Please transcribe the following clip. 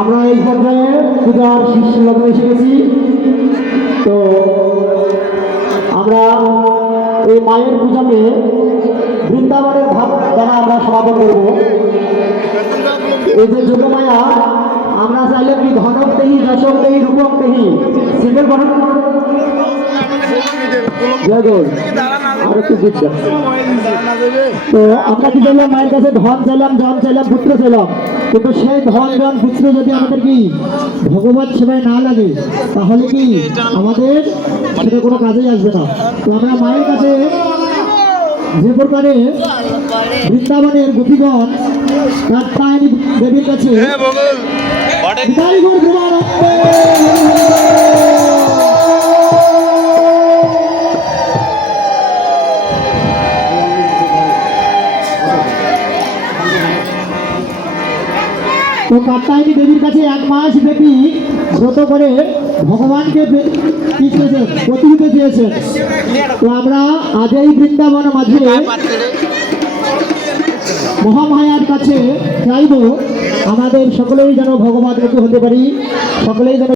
আমরা এই পর্যায়ে পূজার শীর্ষ লগ্নে এসে গেছি। তো আমরা এই মায়ের পূজাকে বৃন্দাবনের ভাব দ্বারা আমরা সমাপন করব। এই যে যোগমায়া আমরা চাইলে কি ধনক দেহি যশক দেহি রূপক দেহি সিঙ্গেল করেন তো আমরা কি বললাম মায়ের কাছে ধন চাইলাম জন চাইলাম পুত্র চাইলাম, কিন্তু সেই ধন জন পুত্র যদি আমাদের কি ভগবান সেবায় না লাগে তাহলে কি আমাদের সেটা কোনো কাজেই আসবে না। তো আমরা মায়ের কাছে যে প্রকারে বৃন্দাবনের গোপীগণ কাত্যায়নী দেবীর কাছে তো কাত্যায়নী দেবীর কাছে 1 মাস ব্যাপী ব্রত করে ভগবানকে কি চেয়েছেন, প্রতিহিতে চেয়েছেন। তো আমরা আজ এই বৃন্দাবন মাঝে মহামায়ার কাছে চাইব আমাদের সকলেই যেন ভগবান হতে পারি, সকলেই যেন